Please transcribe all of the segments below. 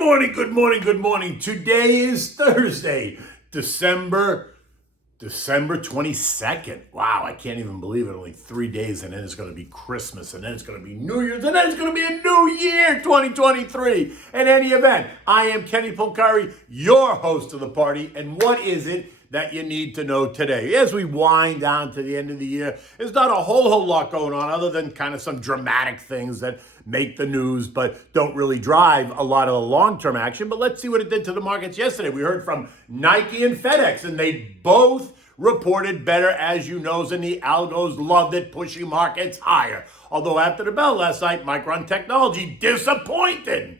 Good morning. Today is Thursday, December 22nd. Wow, I can't even believe it. Only 3 days, and then it's going to be Christmas, and then it's going to be New Year's, and then it's going to be a new year, 2023. In any event, I am Kenny Polcari, your host of the party, and what is it that you need to know today? As we wind down to the end of the year, there's not a whole lot going on other than kind of some dramatic things that make the news but don't really drive a lot of the long-term action. But let's see what it did to the markets yesterday. We heard from Nike and FedEx, and they both reported better, as you know, and the algos loved it, pushing markets higher. Although after the bell last night, Micron Technology disappointed,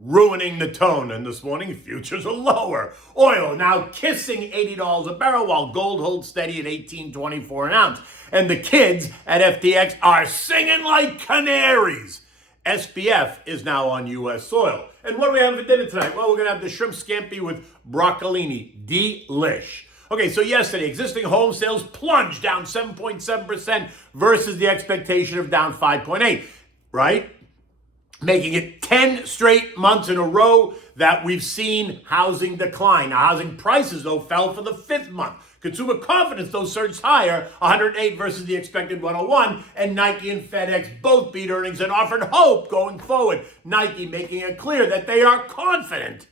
ruining the tone. And this morning, futures are lower. Oil now kissing $80 a barrel, while gold holds steady at $18.24 an ounce. And the kids at FTX are singing like canaries. SBF is now on U.S. soil. And what do we have for dinner tonight? Well, we're going to have the shrimp scampi with broccolini. Delish. Okay, so yesterday, existing home sales plunged down 7.7% versus the expectation of down 5.8%, right? Making it 10 straight months in a row that we've seen housing decline. Now, housing prices, though, fell for the fifth month. Consumer confidence, though, surged higher, 108 versus the expected 101, and Nike and FedEx both beat earnings and offered hope going forward. Nike making it clear that they are confident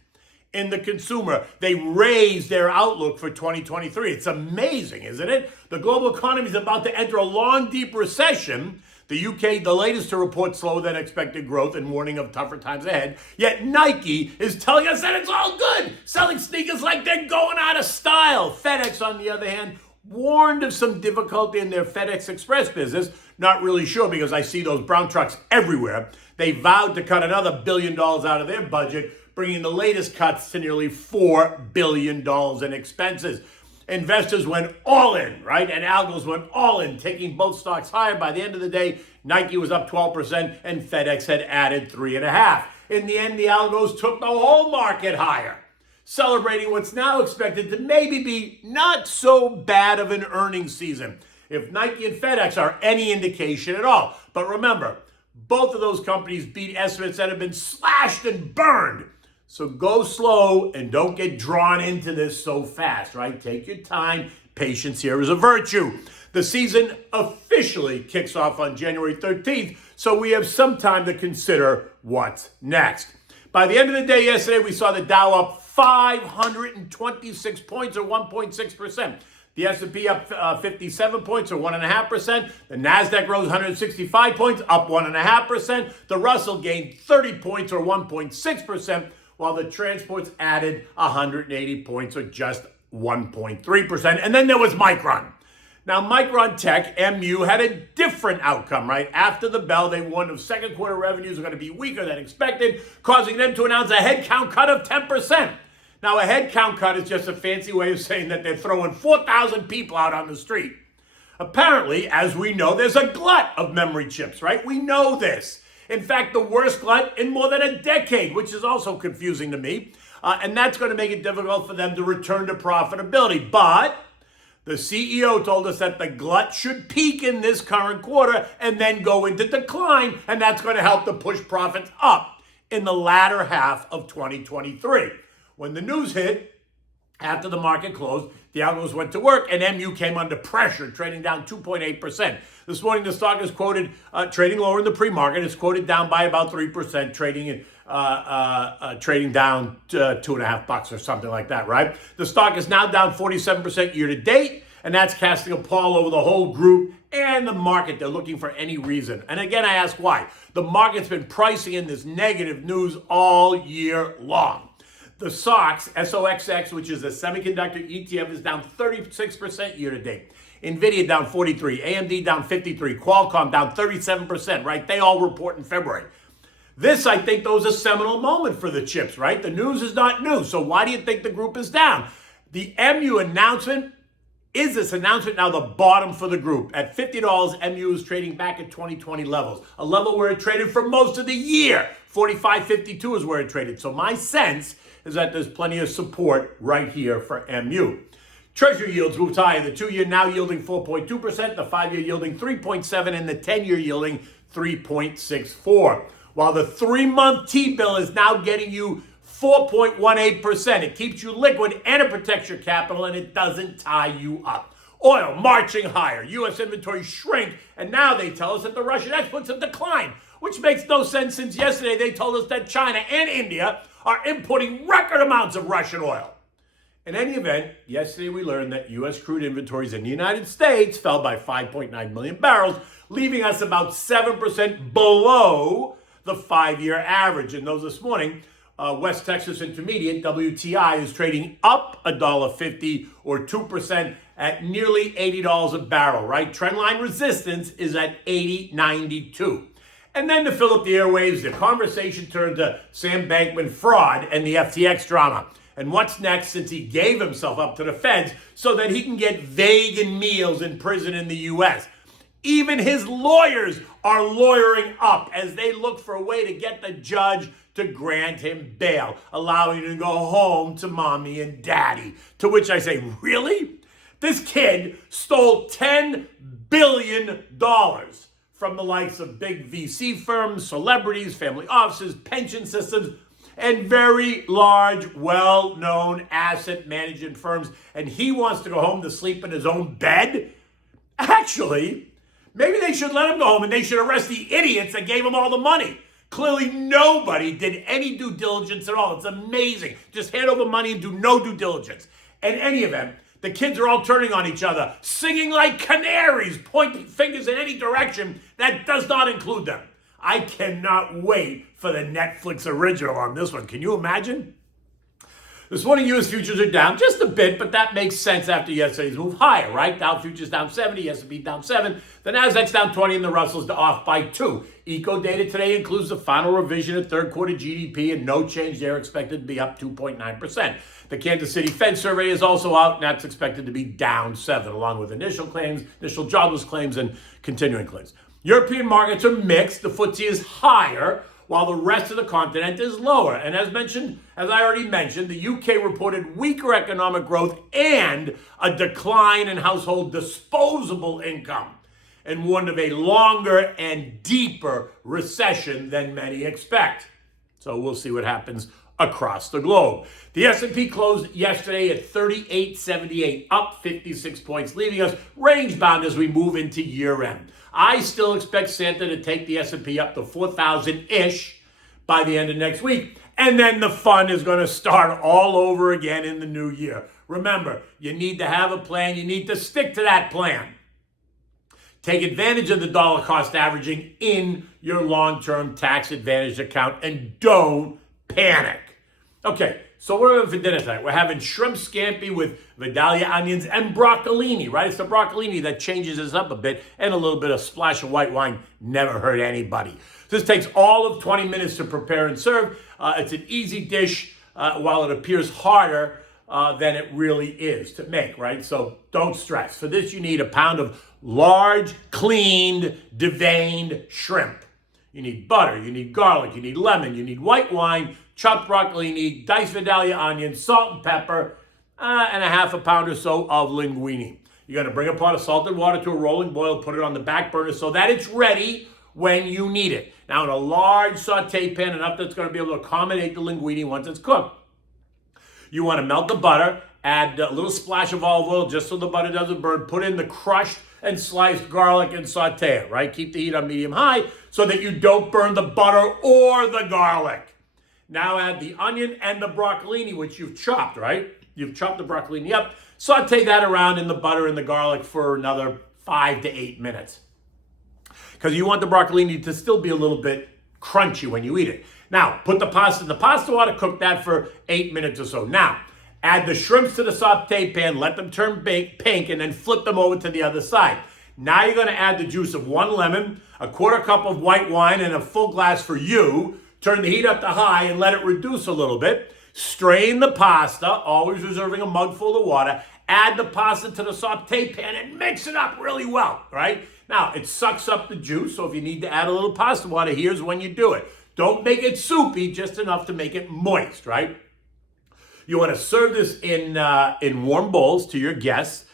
in the consumer. They raised their outlook for 2023. It's amazing, isn't it? The global economy is about to enter a long, deep recession. The UK, the latest to report slower than expected growth and warning of tougher times ahead. Yet Nike is telling us that it's all good, selling sneakers like they're going out of style. FedEx, on the other hand, warned of some difficulty in their FedEx Express business. Not really sure because I see those brown trucks everywhere. They vowed to cut another $1 billion out of their budget, bringing the latest cuts to nearly $4 billion in expenses. Investors went all in, right? And algos went all in, taking both stocks higher. By the end of the day, Nike was up 12% and FedEx had added 3.5%. In the end, the algos took the whole market higher, celebrating what's now expected to maybe be not so bad of an earnings season, if Nike and FedEx are any indication at all. But remember, both of those companies beat estimates that have been slashed and burned. So go slow and don't get drawn into this so fast, right? Take your time. Patience here is a virtue. The season officially kicks off on January 13th, so we have some time to consider what's next. By the end of the day yesterday, we saw the Dow up 526 points or 1.6%. The S&P up 57 points or 1.5%. The NASDAQ rose 165 points, up 1.5%. The Russell gained 30 points or 1.6%. While the transports added 180 points or just 1.3%. And then there was Micron. Now, Micron Tech, MU, had a different outcome, right? After the bell, they warned of second quarter revenues are going to be weaker than expected, causing them to announce a headcount cut of 10%. Now, a headcount cut is just a fancy way of saying that they're throwing 4,000 people out on the street. Apparently, as we know, there's a glut of memory chips, right? We know this. In fact, the worst glut in more than a decade, which is also confusing to me. And that's going to make it difficult for them to return to profitability. But the CEO told us that the glut should peak in this current quarter and then go into decline. And that's going to help to push profits up in the latter half of 2023. When the news hit, after the market closed, the algos went to work and MU came under pressure, trading down 2.8%. This morning, the stock is quoted trading lower in the pre-market. It's quoted down by about 3%, trading down $2.50 or something like that, right? The stock is now down 47% year to date, and that's casting a pall over the whole group and the market. They're looking for any reason. And again, I ask why. The market's been pricing in this negative news all year long. The SOX, SOXX, which is a semiconductor ETF, is down 36% year to date. NVIDIA down 43%, AMD down 53%, Qualcomm down 37%, right? They all report in February. This, I think, though, is a seminal moment for the chips, right? The news is not new, so why do you think the group is down? The MU announcement, is this announcement now the bottom for the group? At $50, MU is trading back at 2020 levels, a level where it traded for most of the year. 45.52 is where it traded. So my sense is that there's plenty of support right here for MU. Treasury yields moved higher. The 2-year now yielding 4.2%, the 5-year yielding 3.7%, and the 10-year yielding 3.64%. While the 3-month T-bill is now getting you 4.18%. It keeps you liquid and it protects your capital and it doesn't tie you up. Oil marching higher. U.S. inventories shrink, and now they tell us that the Russian exports have declined, which makes no sense since yesterday they told us that China and India are importing record amounts of Russian oil. In any event, yesterday we learned that U.S. crude inventories in the United States fell by 5.9 million barrels, leaving us about 7% below the 5-year average. And those this morning, West Texas Intermediate, WTI, is trading up $1.50 or 2% at nearly $80 a barrel, right? Trendline resistance is at 80.92. And then to fill up the airwaves, the conversation turned to Sam Bankman fraud and the FTX drama. And what's next, since he gave himself up to the feds so that he can get vegan meals in prison in the U.S. Even his lawyers are lawyering up as they look for a way to get the judge to grant him bail, allowing him to go home to mommy and daddy. To which I say, really? This kid stole $10 billion from the likes of big VC firms, celebrities, family offices, pension systems, and very large, well-known asset management firms. And he wants to go home to sleep in his own bed? Actually, maybe they should let him go home and they should arrest the idiots that gave him all the money. Clearly, nobody did any due diligence at all. It's amazing. Just hand over money and do no due diligence. In any event, the kids are all turning on each other, singing like canaries, pointing fingers in any direction that does not include them. I cannot wait for the Netflix original on this one. Can you imagine? This morning, U.S. futures are down just a bit, but that makes sense after yesterday's move higher, right? Dow futures down 70, S&P down 7, the Nasdaq's down 20, and the Russell's off by 2. Eco data today includes the final revision of third quarter GDP, and no change there, expected to be up 2.9%. The Kansas City Fed survey is also out, and that's expected to be down 7, along with initial claims, initial jobless claims, and continuing claims. European markets are mixed. The FTSE is higher, while the rest of the continent is lower. And as I already mentioned, the UK reported weaker economic growth and a decline in household disposable income, and warned of a longer and deeper recession than many expect. So we'll see what happens across the globe. The S&P closed yesterday at 3878, up 56 points, leaving us range-bound as we move into year-end. I still expect Santa to take the S&P up to 4,000-ish by the end of next week. And then the fun is going to start all over again in the new year. Remember, you need to have a plan. You need to stick to that plan. Take advantage of the dollar cost averaging in your long-term tax advantage account and don't panic. Okay, so what are we having for dinner tonight? We're having shrimp scampi with Vidalia onions and broccolini, right? It's the broccolini that changes us up a bit, and a little bit of splash of white wine. Never hurt anybody. This takes all of 20 minutes to prepare and serve. It's an easy dish while it appears harder than it really is to make, right? So don't stress. For this, you need a pound of large, cleaned, deveined shrimp. You need butter, you need garlic, you need lemon, you need white wine, chopped broccolini, diced Vidalia onions, salt and pepper, and a half a pound or so of linguine. You're going to bring a pot of salted water to a rolling boil, put it on the back burner so that it's ready when you need it. Now, in a large saute pan, enough that's going to be able to accommodate the linguine once it's cooked. You want to melt the butter, add a little splash of olive oil just so the butter doesn't burn, put in the crushed and sliced garlic and saute it, right? Keep the heat on medium-high so that you don't burn the butter or the garlic. Now add the onion and the broccolini, which you've chopped, right? You've chopped the broccolini up. Saute that around in the butter and the garlic for another 5 to 8 minutes. Because you want the broccolini to still be a little bit crunchy when you eat it. Now, put the pasta in the pasta water, cook that for 8 minutes or so. Now, add the shrimps to the saute pan, let them turn pink, and then flip them over to the other side. Now you're going to add the juice of 1 lemon, a quarter cup of white wine, and a full glass for you. Turn the heat up to high and let it reduce a little bit. Strain the pasta, always reserving a mug full of water. Add the pasta to the saute pan and mix it up really well, right? Now, it sucks up the juice, so if you need to add a little pasta water, here's when you do it. Don't make it soupy, just enough to make it moist, right? You want to serve this in warm bowls to your guests.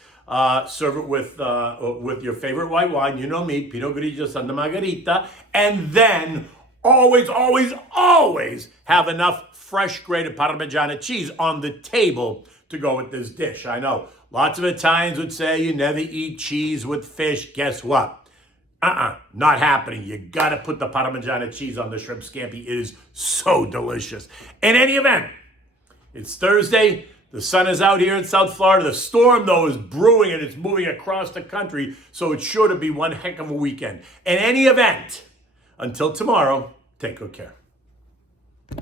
Serve it with your favorite white wine. You know me, Pinot Grigio Santa Margherita. And then always, always, always have enough fresh grated Parmigiana cheese on the table to go with this dish. I know lots of Italians would say you never eat cheese with fish. Guess what? Not happening. You gotta put the Parmigiana cheese on the shrimp scampi. It is so delicious. In any event, it's Thursday. The sun is out here in South Florida. The storm, though, is brewing and it's moving across the country, so it's sure to be one heck of a weekend. In any event, until tomorrow, take good care.